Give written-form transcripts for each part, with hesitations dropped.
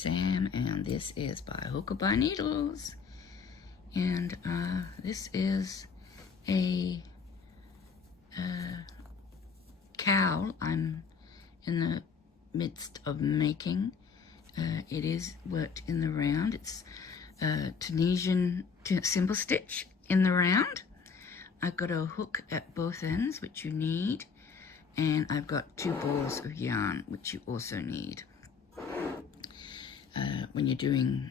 Sam, and this is By Hook or By Needles. And this is a cowl I'm in the midst of making. It is worked in the round. It's Tunisian simple stitch in the round. I've got a hook at both ends, which you need, and I've got 2 balls of yarn, which you also need. When you're doing,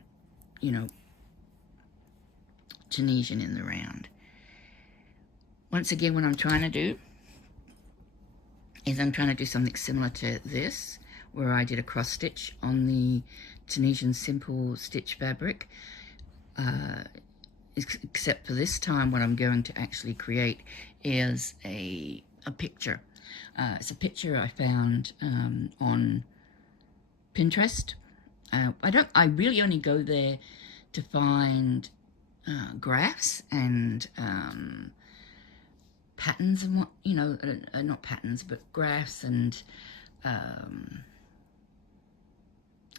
you know, Tunisian in the round. Once again, what I'm trying to do is I'm trying to do something similar to this, where I did a cross stitch on the Tunisian simple stitch fabric, except for this time what I'm going to actually create is a picture. It's a picture I found on Pinterest. I really only go there to find graphs and patterns and what, you know, not patterns, but graphs and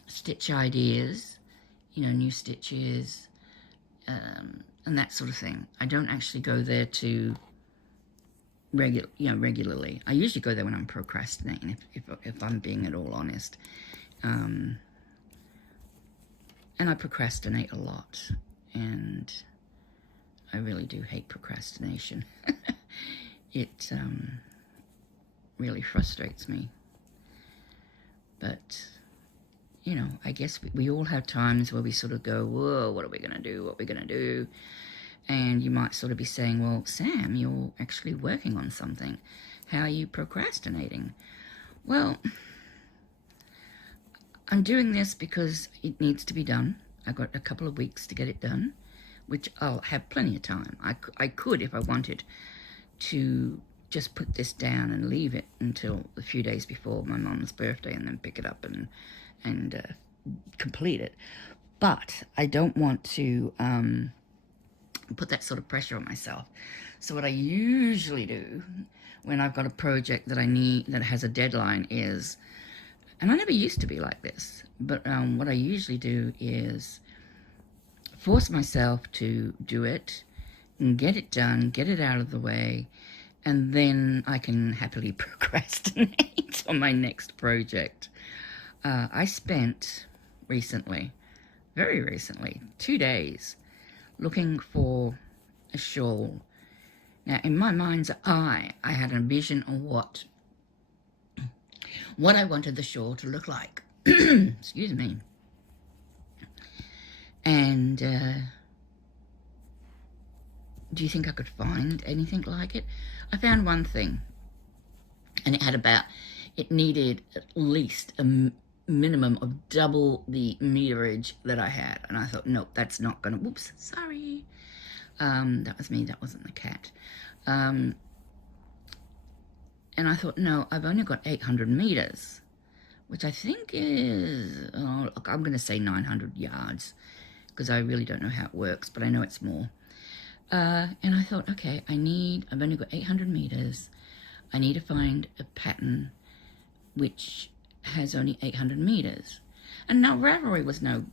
stitch ideas, you know, new stitches, and that sort of thing. I don't actually go there to regularly. I usually go there when I'm procrastinating, if I'm being at all honest. And I procrastinate a lot, and I really do hate procrastination. It really frustrates me. But, you know, I guess we all have times where we sort of go, whoa, what are we going to do? What are we going to do? And you might sort of be saying, well, Sam, you're actually working on something. How are you procrastinating? Well, I'm doing this because it needs to be done. I've got a couple of weeks to get it done, which I'll have plenty of time. I could, if I wanted, to just put this down and leave it until a few days before my mom's birthday and then pick it up and complete it. But I don't want to put that sort of pressure on myself. So what I usually do when I've got a project that I need, that has a deadline, is, and I never used to be like this, but what I usually do is force myself to do it and get it done, get it out of the way, and then I can happily procrastinate on my next project. I spent recently, very recently, 2 days looking for a shawl. Now, in my mind's eye, I had a vision of what I wanted the shawl to look like. Excuse me. And do you think I could find anything like it? I found one thing, and it needed at least a minimum of double the meterage that I had. And I thought, nope, that's not gonna, whoops, sorry. That was me, that wasn't the cat. And I thought, no, I've only got 800 meters, which I think is, look, I'm going to say 900 yards, because I really don't know how it works, but I know it's more. And I thought, okay, I've only got 800 meters. I need to find a pattern which has only 800 meters. And now Ravelry was no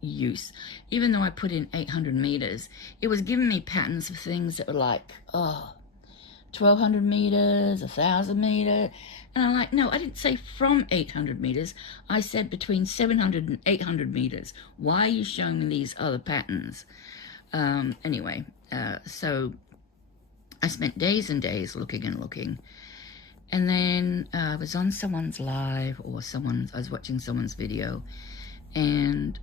use. Even though I put in 800 meters, it was giving me patterns of things that were like, 1,200 meters, 1,000 meters. And I'm like, no, I didn't say from 800 meters. I said between 700 and 800 meters. Why are you showing me these other patterns? Anyway, so I spent days and days looking and looking. And then I was on someone's live, or I was watching someone's video, and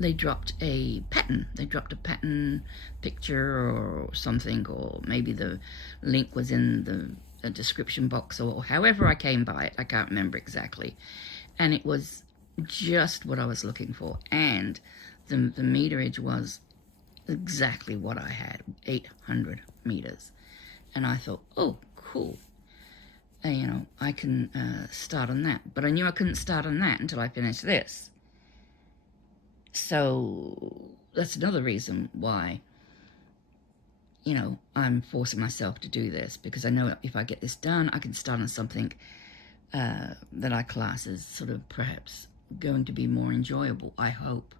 they dropped a pattern. They dropped a pattern picture or something, or maybe the link was in the description box, or however I came by it. I can't remember exactly. And it was just what I was looking for. And the meterage was exactly what I had, 800 meters. And I thought, oh, cool. You know, I can start on that. But I knew I couldn't start on that until I finished this. So that's another reason why, you know, I'm forcing myself to do this, because I know if I get this done, I can start on something that I class as sort of perhaps going to be more enjoyable, I hope.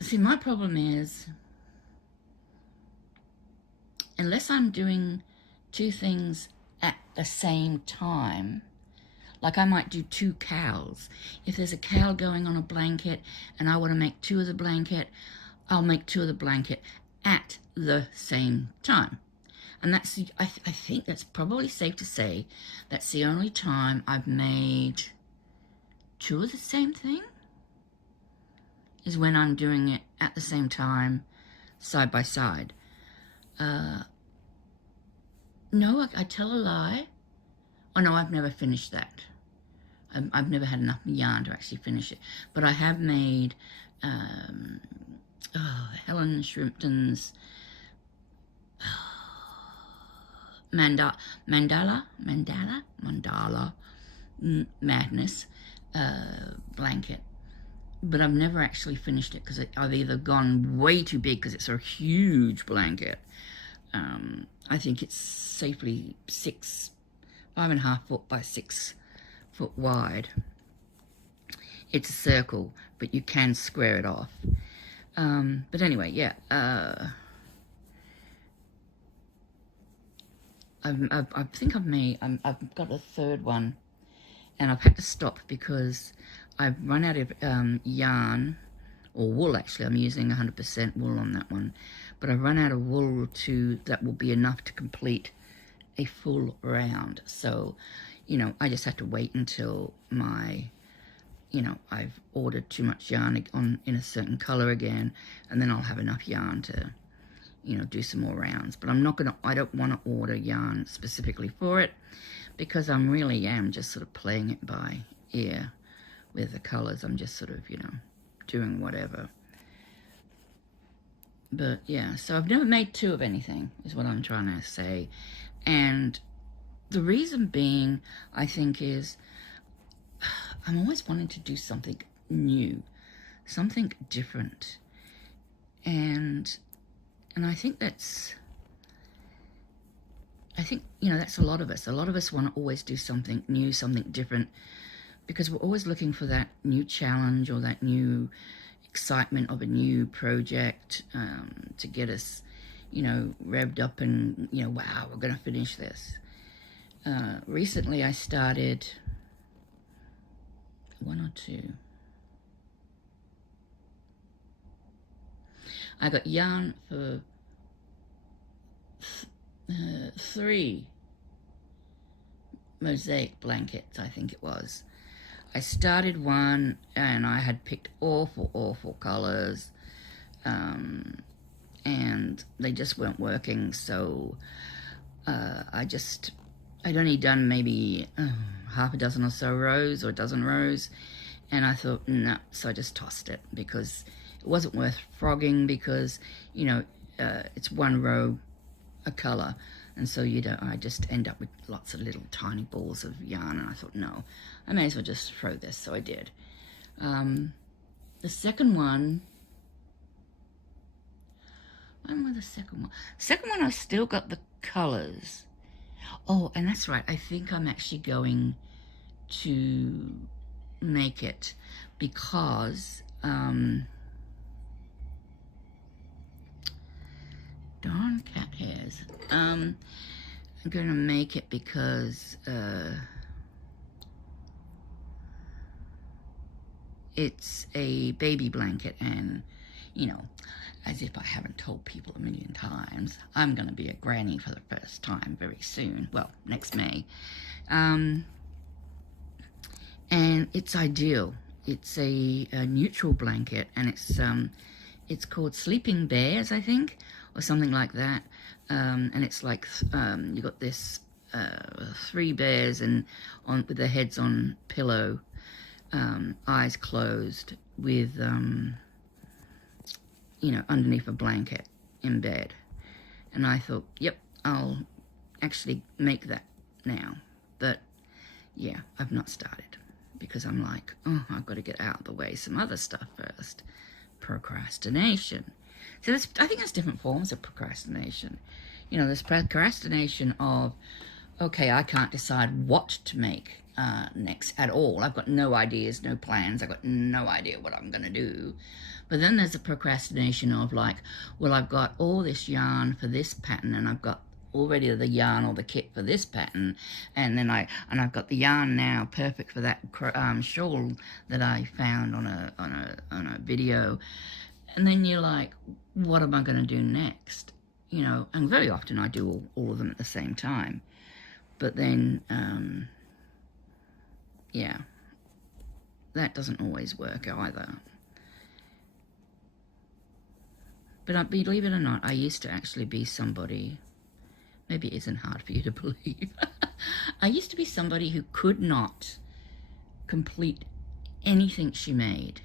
See, my problem is, unless I'm doing two things at the same time, like I might do two cowls. If there's a cowl going on a blanket and I want to make two of the blanket, I'll make two of the blanket at the same time. And that's, I think that's probably safe to say, that's the only time I've made two of the same thing, is when I'm doing it at the same time, side by side. No, I tell a lie. Oh no, I've never finished that. I've never had enough yarn to actually finish it. But I have made Helen Shrimpton's Mandala Madness blanket. But I've never actually finished it because I've either gone way too big because it's a huge blanket. I think it's safely 5.5 foot by 6 foot wide. It's a circle, but you can square it off. But anyway, yeah. I think I've got a third one, and I've had to stop because I've run out of yarn, or wool actually. I'm using 100% wool on that one, but I've run out of wool that will be enough to complete a full round. So, you know, I just have to wait until I've ordered too much yarn in a certain color again, and then I'll have enough yarn to, do some more rounds. But I don't want to order yarn specifically for it, because I really am just sort of playing it by ear with the colors. I'm just sort of, doing whatever. But yeah, so I've never made two of anything, is what I'm trying to say. And the reason being, I think, is I'm always wanting to do something new, something different. And I think that's a lot of us. A lot of us want to always do something new, something different, because we're always looking for that new challenge or that new excitement of a new project to get us, revved up and, wow, we're going to finish this. Recently I started one or two. I got yarn for 3 mosaic blankets, I think it was. I started one and I had picked awful colors, and they just weren't working. So I'd only done maybe half a dozen or so rows, or a dozen rows, and I thought, no, so I just tossed it because it wasn't worth frogging, because it's one row a color, and so I just end up with lots of little tiny balls of yarn, and I thought, no, I may as well just throw this. So I did. The second one, when was the second one? Second one, I've still got the colors. Oh, and that's right, I think I'm actually going to make it, because darn cat hairs. I'm going to make it because it's a baby blanket, and as if I haven't told people a million times, I'm going to be a granny for the first time very soon. Well, next May. And it's ideal. It's a neutral blanket, and it's called Sleeping Bears, I think, or something like that. And it's like you got this 3 bears with their heads on pillow, eyes closed, with underneath a blanket in bed. And I thought, yep, I'll actually make that now. But yeah, I've not started, because I'm like, oh, I've got to get out of the way some other stuff first. Procrastination. So I think there's different forms of procrastination. There's procrastination of, okay, I can't decide what to make next at all. I've got no ideas, no plans. I've got no idea what I'm going to do. But then there's a procrastination of like, well, I've got all this yarn for this pattern, and I've got already the yarn or the kit for this pattern, and then I've got the yarn now perfect for that shawl that I found on a video. And then you're like, what am I going to do next? You know, and very often I do all of them at the same time. But then, yeah, that doesn't always work either. But believe it or not, I used to actually be somebody, maybe it isn't hard for you to believe. I used to be somebody who could not complete anything she made.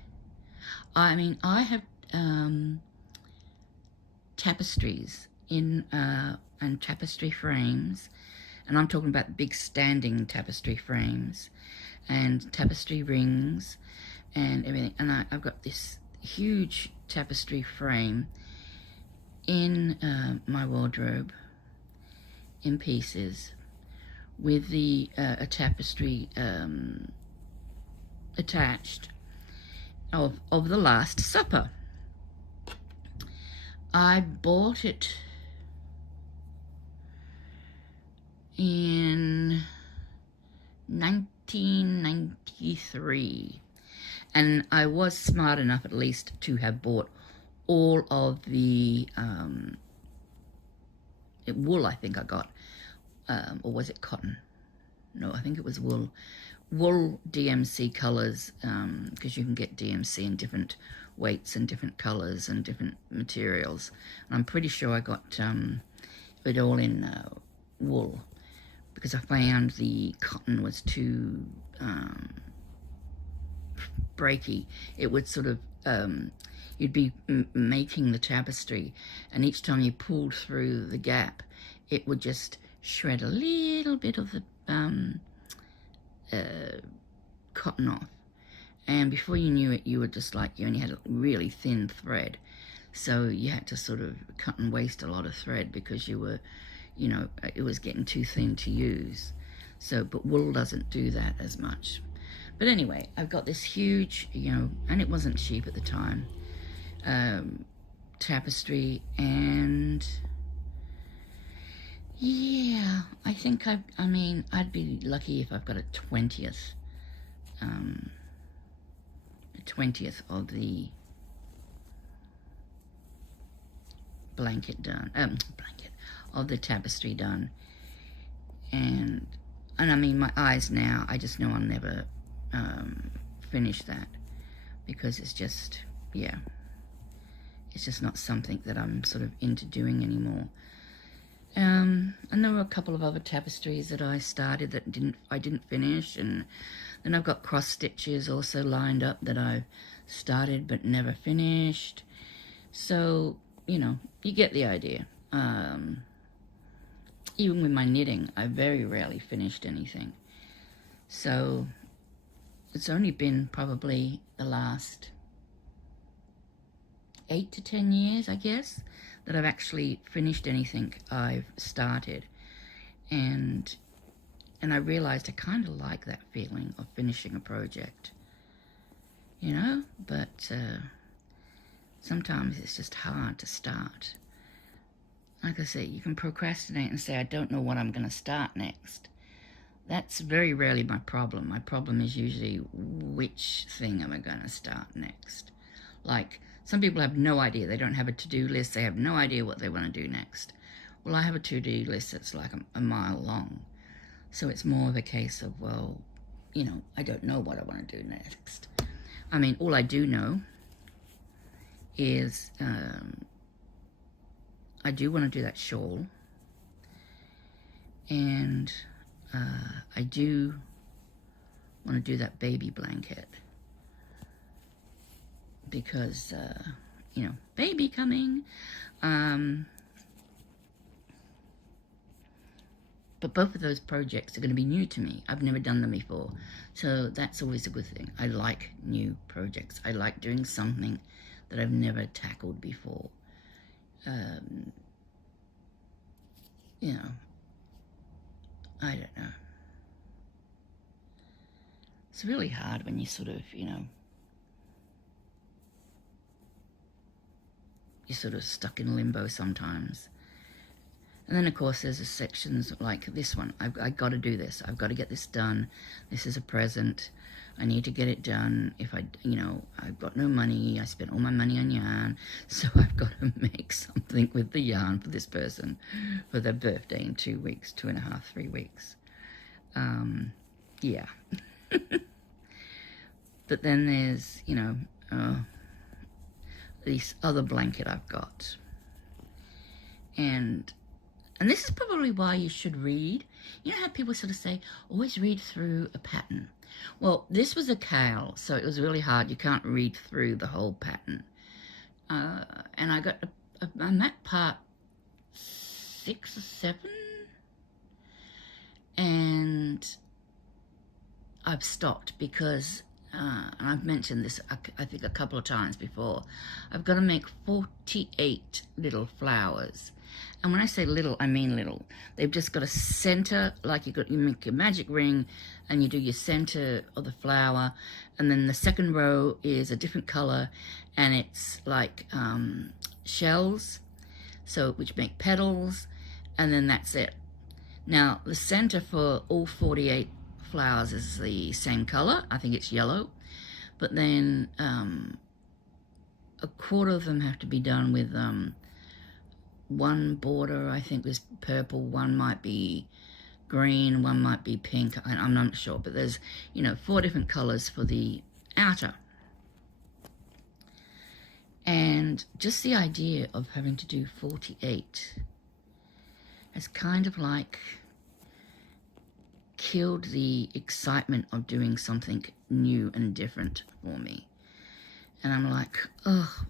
I mean, I have tapestries and tapestry frames, and I'm talking about big standing tapestry frames and tapestry rings and everything. And I've got this huge tapestry frame in my wardrobe in pieces with the a tapestry attached of the Last Supper. I bought it in 1993, and I was smart enough at least to have bought all of the wool. I think I got, or was it cotton? No, I think it was wool DMC colors, because you can get DMC in different weights and different colors and different materials. And I'm pretty sure I got it all in wool, because I found the cotton was too breaky. It would sort of, you'd be making the tapestry, and each time you pulled through the gap, it would just shred a little bit of the cotton off, and before you knew it, you were just like, you only had a really thin thread, so you had to sort of cut and waste a lot of thread because you were, you know, it was getting too thin to use. So, but wool doesn't do that as much. But anyway, I've got this huge, you know, and it wasn't cheap at the time, tapestry, and yeah, I think I mean, I'd be lucky if I've got a 20th of the blanket done, of the tapestry done, and I mean, my eyes now, I just know I'll never finish that, because it's just, yeah, it's just not something that I'm sort of into doing anymore. And there were a couple of other tapestries that I started that I didn't finish, and then I've got cross stitches also lined up that I've started but never finished. So, you know, you get the idea. Even with my knitting, I very rarely finished anything. So it's only been probably the last 8 to 10 years, I guess, that I've actually finished anything I've started. And I realized I kind of like that feeling of finishing a project, you know, but sometimes it's just hard to start. Like I say, you can procrastinate and say, I don't know what I'm going to start next. That's very rarely my problem. My problem is usually, which thing am I going to start next? Like, some people have no idea. They don't have a to-do list. They have no idea what they want to do next. Well, I have a to-do list that's like a mile long. So it's more of a case of, well, you know, I don't know what I want to do next. I mean, all I do know is I do want to do that shawl. And I do want to do that baby blanket. Because, you know, baby coming. But both of those projects are going to be new to me. I've never done them before. So that's always a good thing. I like new projects. I like doing something that I've never tackled before. You know, I don't know. It's really hard when you sort of, you're sort of stuck in limbo sometimes. And then, of course, there's the sections like this one. I've got to do this. I've got to get this done. This is a present. I need to get it done. If I've got no money. I spent all my money on yarn. So I've got to make something with the yarn for this person for their birthday in 2 weeks, 2.5, 3 weeks. Yeah. But then there's, this other blanket I've got. And this is probably why you should read. You know how people sort of say, always read through a pattern. Well, this was a cowl, so it was really hard. You can't read through the whole pattern. And I got, I'm at part 6 or 7. And I've stopped because, and I've mentioned this, I think a couple of times before, I've got to make 48 little flowers. And when I say little, I mean little. They've just got a center, like you make your magic ring and you do your center of the flower. And then the second row is a different color and it's like shells, so which make petals. And then that's it. Now, the center for all 48 flowers is the same color. I think it's yellow. But then a quarter of them have to be done with one border, I think, was purple, one might be green, one might be pink. I'm not sure, but there's, 4 different colors for the outer. And just the idea of having to do 48 has kind of like killed the excitement of doing something new and different for me. And I'm like, ugh.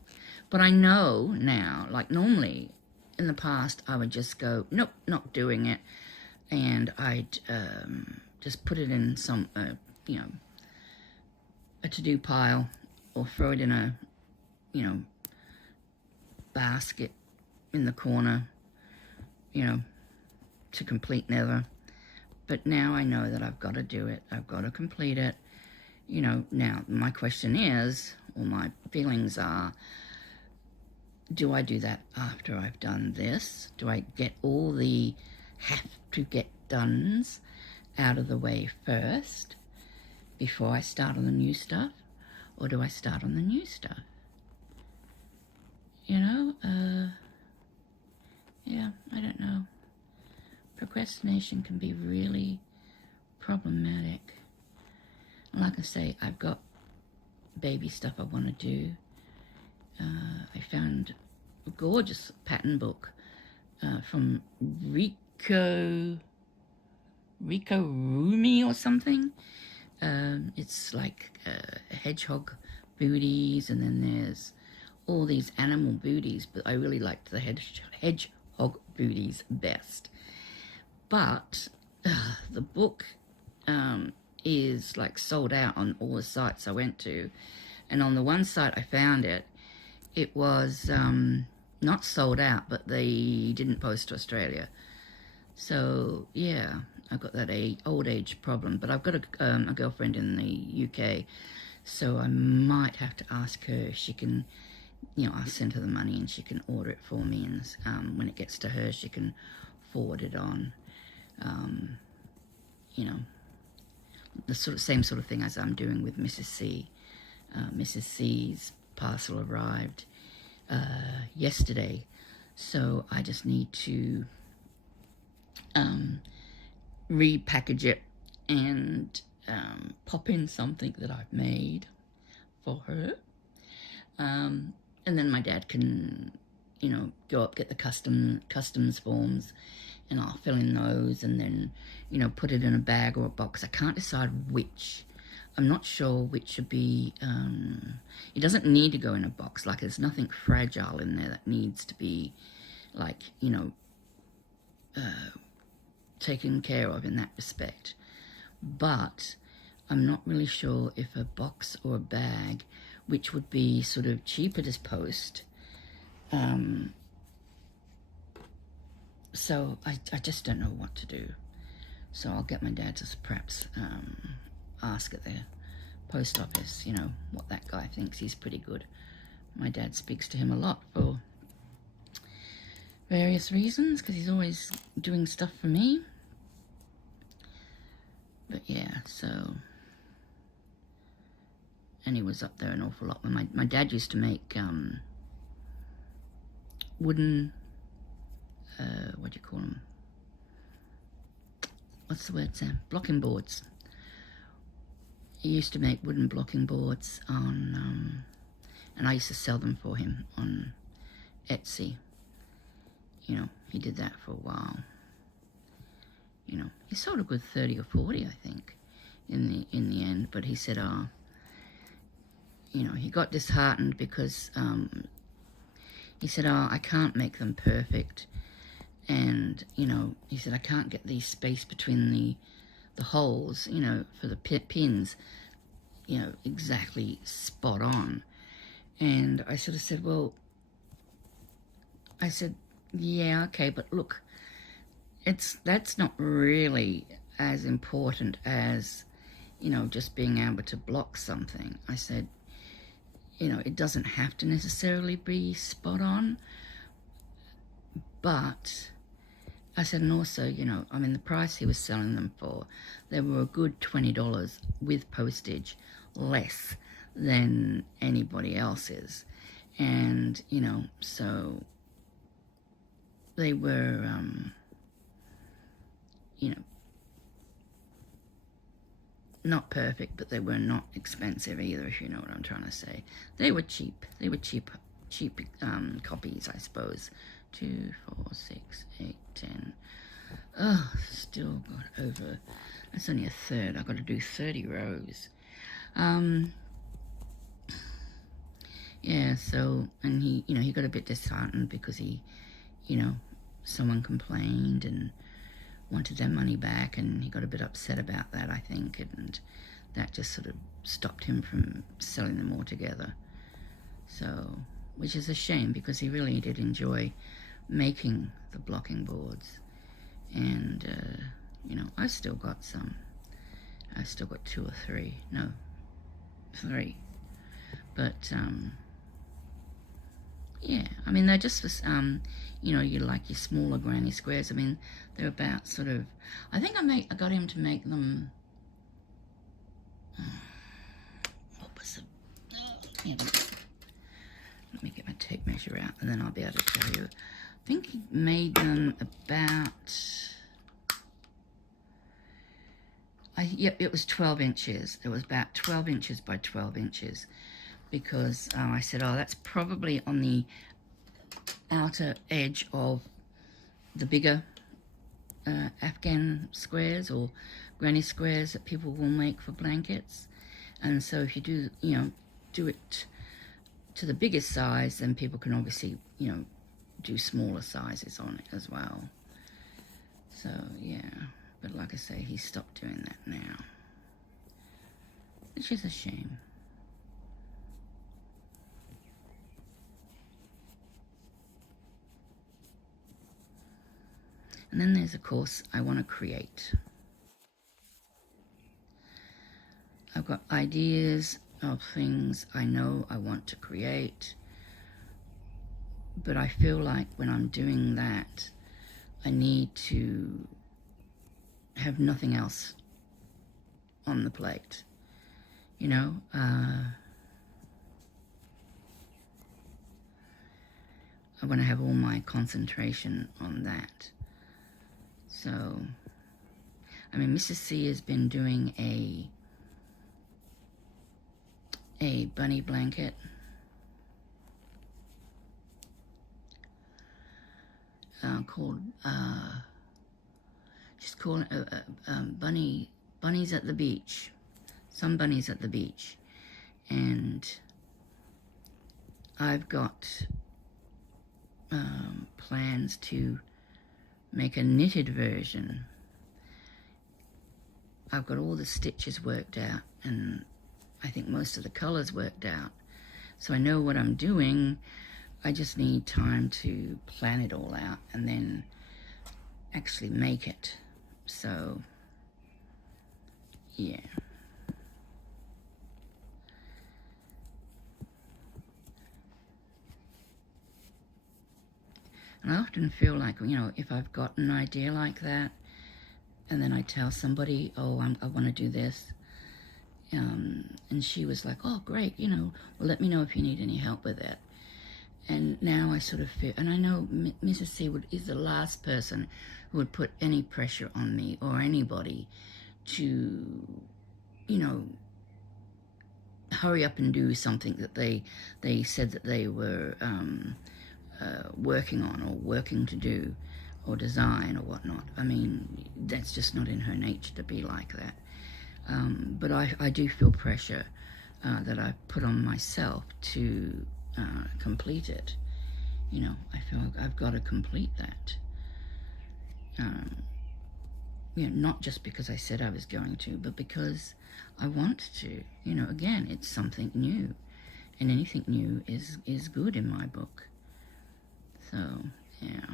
But I know now, like normally, in the past, I would just go, nope, not doing it. And I'd just put it in some, a to-do pile or throw it in a, basket in the corner, to complete never. But now I know that I've got to do it. I've got to complete it. Now my question is, or my feelings are, do I do that after I've done this? Do I get all the have to get dones out of the way first before I start on the new stuff? Or do I start on the new stuff? Yeah, I don't know. Procrastination can be really problematic. And like I say, I've got baby stuff I want to do. I found a gorgeous pattern book from Rico Rumi or something. It's like hedgehog booties, and then there's all these animal booties, but I really liked the hedgehog booties best. But the book is like sold out on all the sites I went to, and on the one site I found it, it was not sold out, but they didn't post to Australia. So yeah, I've got that old age problem. But I've got a girlfriend in the UK, so I might have to ask her if she can, I'll send her the money and she can order it for me, and when it gets to her, she can forward it on. The same sort of thing as I'm doing with Mrs. C. Mrs. C's parcel arrived yesterday, so I just need to repackage it and pop in something that I've made for her, and then my dad can go up, get the customs forms, and I'll fill in those, and then put it in a bag or a box. I can't decide which. I'm not sure which should be, it doesn't need to go in a box. Like, there's nothing fragile in there that needs to be, like, taken care of in that respect. But I'm not really sure if a box or a bag, which would be sort of cheaper to post. So I just don't know what to do. So I'll get my dad to perhaps ask it there. post office, you know, what that guy thinks. He's pretty good. My dad speaks to him a lot for various reasons, because he's always doing stuff for me. But yeah, so, and he was up there an awful lot. When my dad used to make wooden, what do you call them? What's the word, Sam? Blocking boards. He used to make wooden blocking boards on, and I used to sell them for him on Etsy. You know, he did that for a while. You know, he sold a good 30 or 40, I think, in the end. But he said, you know, he got disheartened because he said, I can't make them perfect. And, you know, he said, I can't get the space between the holes, you know, for the pins, you know, exactly spot on. And I sort of said, well, I said, yeah, okay, but look, that's not really as important as, you know, just being able to block something. I said, you know, it doesn't have to necessarily be spot on, but I said, and also, you know, I mean, the price he was selling them for, they were a good $20 with postage, less than anybody else's. And, you know, so they were, you know, not perfect, but they were not expensive either, if you know what I'm trying to say. They were cheap. They were cheap copies, I suppose. 2, 4, 6, 8, 10. Oh, still got over. That's only a third. I've got to do 30 rows. Yeah, so, and he, you know, he got a bit disheartened because he, you know, someone complained and wanted their money back, and he got a bit upset about that, I think, and that just sort of stopped him from selling them all together. So, which is a shame, because he really did enjoy making the blocking boards. And, you know, I've still got some. I've still got 2 or 3. No, 3. But, yeah, I mean, they're just for, you know, you like your smaller granny squares. I mean, they're about sort of, I think I got him to make them, what was the, let me get my tape measure out and then I'll be able to tell you. I think he made them about, yep, it was 12 inches. It was about 12 inches by 12 inches. Because I said, oh, that's probably on the outer edge of the bigger Afghan squares or granny squares that people will make for blankets. And so if you do, you know, do it to the biggest size, then people can obviously, you know, do smaller sizes on it as well. So, yeah. But like I say, he stopped doing that now, which is a shame. And then there's a course I want to create. I've got ideas of things I know I want to create, but I feel like when I'm doing that, I need to have nothing else on the plate, you know? I want to have all my concentration on that. So, I mean, Mrs. C has been doing a bunny blanket. Called, she's calling it bunnies at the beach. Some bunnies at the beach. And I've got plans to make a knitted version. I've got all the stitches worked out, and I think most of the colors worked out. So I know what I'm doing. I just need time to plan it all out and then actually make it. So, yeah. And I often feel like, if I've got an idea like that, and then I tell somebody, oh, I want to do this, and she was like, oh, great, well, let me know if you need any help with it. And now I sort of feel, and I know Mrs. Seawood is the last person who would put any pressure on me or anybody to, hurry up and do something that they said that they were working on or working to do or design or whatnot. I mean, that's just not in her nature to be like that. But I do feel pressure that I put on myself to complete it. I feel like I've got to complete that. Not just because I said I was going to, but because I want to. Again, it's something new, and anything new is good in my book. So, yeah.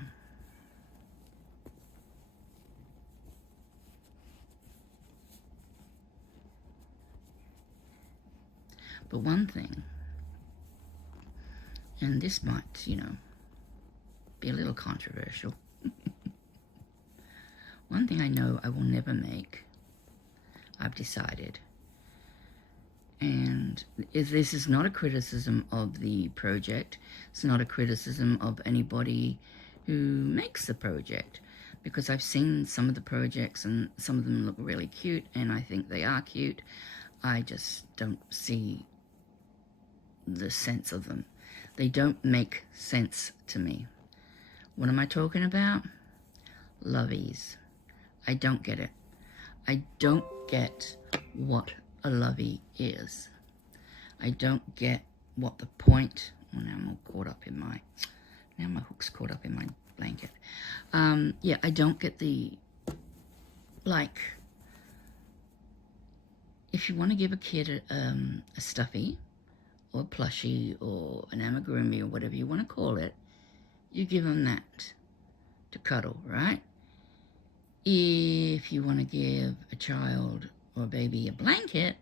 But one thing, and this might, be a little controversial. One thing I know I will never make, I've decided, and this is not a criticism of the project, it's not a criticism of anybody who makes the project, because I've seen some of the projects and some of them look really cute, and I think they are cute. I just don't see the sense of them. They don't make sense to me. What am I talking about? Loveys. I don't get it. I don't get what a lovey is. I don't get what the point. Oh, now I'm all caught up in my. Now my hook's caught up in my blanket. Yeah, I don't get the. Like, if you want to give a kid a stuffy, or a plushie, or an amigurumi, or whatever you want to call it, you give them that to cuddle, right? If you want to give a child or a baby a blanket,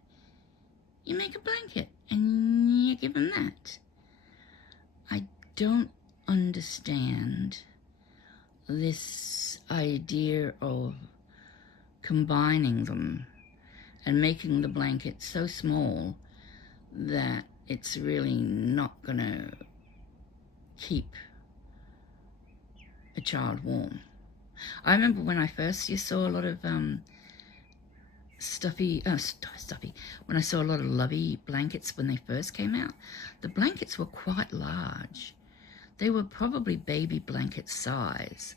you make a blanket and you give them that. I don't understand this idea of combining them and making the blanket so small that it's really not going to keep a child warm. I remember when I first saw a lot of stuffy, when I saw a lot of lovey blankets when they first came out, the blankets were quite large. They were probably baby blanket size.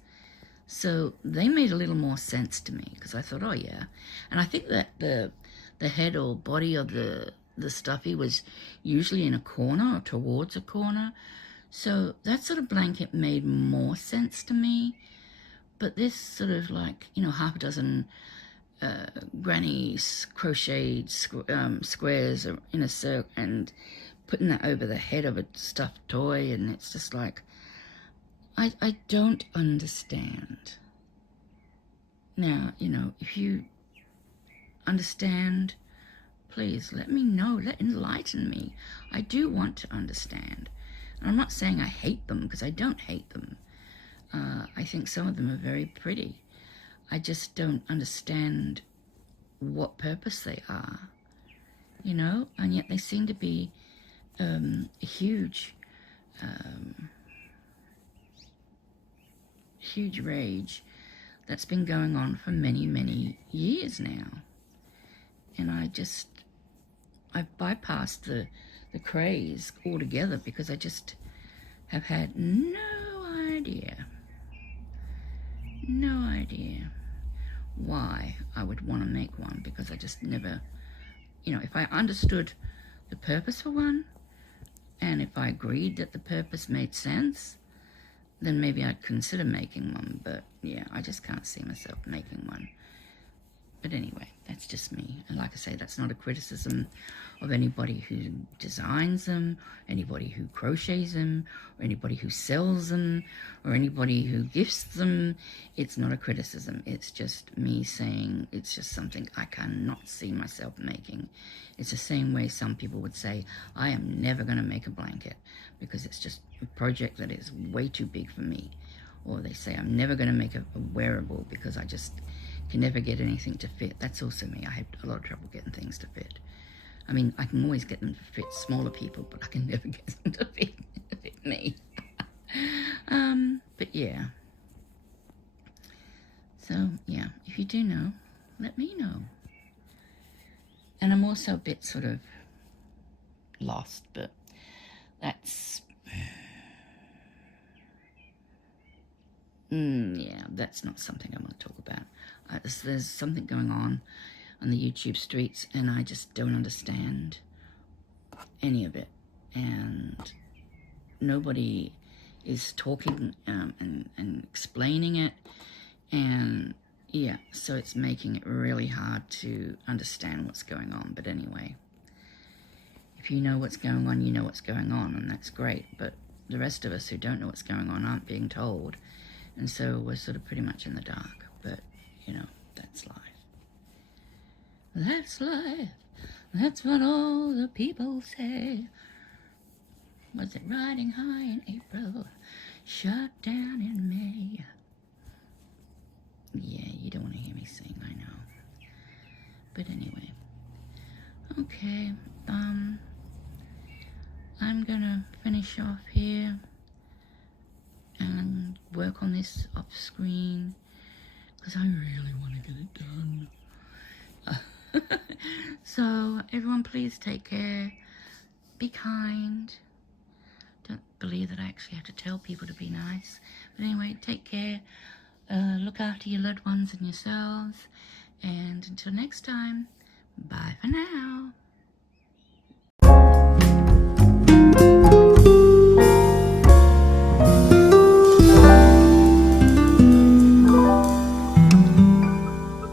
So they made a little more sense to me, because I thought, oh yeah. And I think that the head or body of the stuffy was usually in a corner or towards a corner. So that sort of blanket made more sense to me. But this sort of like, half a dozen granny crocheted squares in a circle and putting that over the head of a stuffed toy, and it's just like, I don't understand. Now, if you understand, please let me know, enlighten me. I do want to understand. And I'm not saying I hate them, because I don't hate them. I think some of them are very pretty. I just don't understand what purpose they are, and yet they seem to be a huge rage that's been going on for many, many years now. And I've bypassed the craze altogether, because I just have had no idea why I would want to make one, because I just never, if I understood the purpose for one, and if I agreed that the purpose made sense, then maybe I'd consider making one. But yeah, I just can't see myself making one. But anyway, that's just me. And like I say, that's not a criticism of anybody who designs them, anybody who crochets them, or anybody who sells them, or anybody who gifts them. It's not a criticism. It's just me saying it's just something I cannot see myself making. It's the same way some people would say, I am never going to make a blanket, because it's just a project that is way too big for me. or they say I'm never going to make a wearable because I just can never get anything to fit. That's also me. I have a lot of trouble getting things to fit. I mean, I can always get them to fit smaller people, but I can never get them to fit me. But yeah. So, yeah, if you do know, let me know. And I'm also a bit sort of lost, but that's... yeah, that's not something I want to talk about. There's something going on the YouTube streets, and I just don't understand any of it. And nobody is talking and explaining it. And yeah, so it's making it really hard to understand what's going on. But anyway, if you know what's going on, you know what's going on, and that's great. But the rest of us who don't know what's going on aren't being told. And so we're sort of pretty much in the dark. But, you know, that's life. That's life. That's what all the people say. Was it riding high in April, shut down in May? Yeah, you don't want to hear me sing, I know. But anyway. Okay, I'm gonna finish off here and work on this off screen because I really want to get it done. So everyone, please take care, be kind. Don't believe that I actually have to tell people to be nice, but anyway, take care, look after your loved ones and yourselves, and until next time, bye for now.